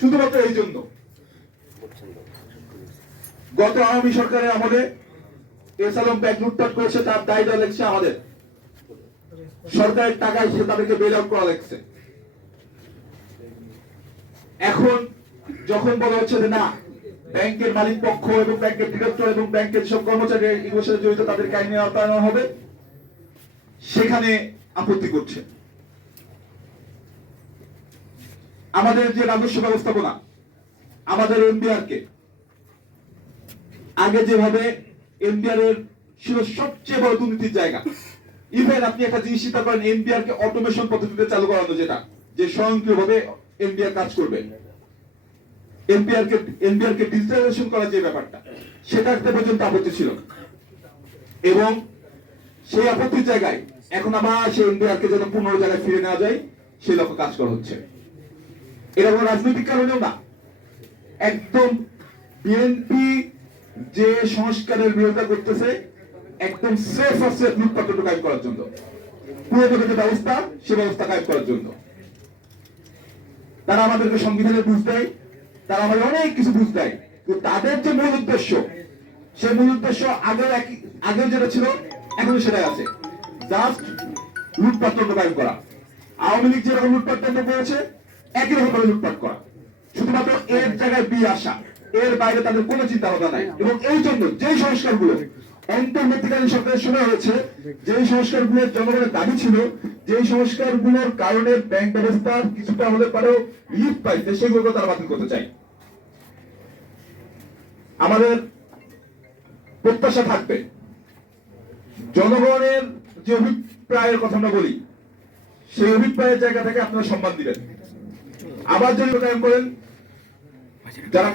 শুধুমাত্র এই জন্য গত আওয়ামী সরকারের আমলে এস আলম ব্যাংক লুটপাট করেছে, তার দায় দেওয়া লাগছে আমাদের সরকারের টাকায়, সে তাদেরকে বেল আউট করা লাগছে। এখন যখন বলা হচ্ছে যে না, ব্যাংকের মালিক পক্ষ এবং ব্যাংকের ডিরেক্টর এবং ব্যাংকের সব কর্মচারী এগুলোর সাথে জড়িত, তাদেরকে আইনে আওতায় আনা হবে, সেখানে আপত্তি করছে। আমাদের যে রাজস্ব ব্যবস্থাপনা, আমাদের এমবিআর কে আগে যেভাবে এমবিআর এর ছিল সবচেয়ে বড় দুর্নীতির জায়গা, ইভেন আপনি একটা জিনিস চিন্তা করেন, এমবিআর কে অটোমেশন পদ্ধতিতে চালু করানো, যেটা যে স্বয়ংক্রিয়ভাবে এমবিআর কাজ করবে, এমবিআর কে ডিজিটালাইজেশন করার যে ব্যাপারটা, সেটা একটা পর্যন্ত আপত্তি ছিল। এবং সেই আপত্তির জায়গায় এখন আবার সেই এমবিআর কে যেন 15 জায়গায় ফিরে নেওয়া যায়, সেই লক্ষ্যে কাজ করা হচ্ছে। এটা কোনো রাজনৈতিক কারণেও না, একদম বিএনপি যে সংস্কারের বিরোধিতা করতেছে, একদম সেফ আর সেফ লুটপাট্য কায়েম করার জন্য, পুরো যে ব্যবস্থা, সে ব্যবস্থা কায়েম করার জন্য। তারা আমাদেরকে সংবিধানের বুঝ দেয়, তারা আমাদের অনেক কিছু বুঝ দেয়, কিন্তু তাদের যে মূল উদ্দেশ্য, সেই মূল উদ্দেশ্য আগেও যেটা ছিল এখনো সেটাই আছে, জাস্ট লুটপাট কায়েম করা। আওয়ামী লীগ যেরকম লুটপাট করেছে, একই রকম ভাবে লুটপাট করা, শুধুমাত্র এর জায়গায় বি আসা, এর বাইরে তাদের কোনো চিন্তা ভাবনা নাই। এবং এই জন্য যে সংস্কারগুলো অন্তর্বর্তীকালীন সরকারের সময় হয়েছে, যে সংস্কারগুলোর জনগণের দাবি ছিল, যে সংস্কারগুলোর কারণে ব্যাংক ব্যবস্থা কিছুটা হলে পারেও রিলিফ পাইছে, সেগুলোকে তারা বাতিল করতে চায়। আমাদের প্রত্যাশা থাকবে জনগণের যে অভিপ্রায়ের কথা আমরা বলি, সেই অভিপ্রায়ের জায়গা থেকে আপনারা সম্মান দিবেন। আবার যদি করেন যারা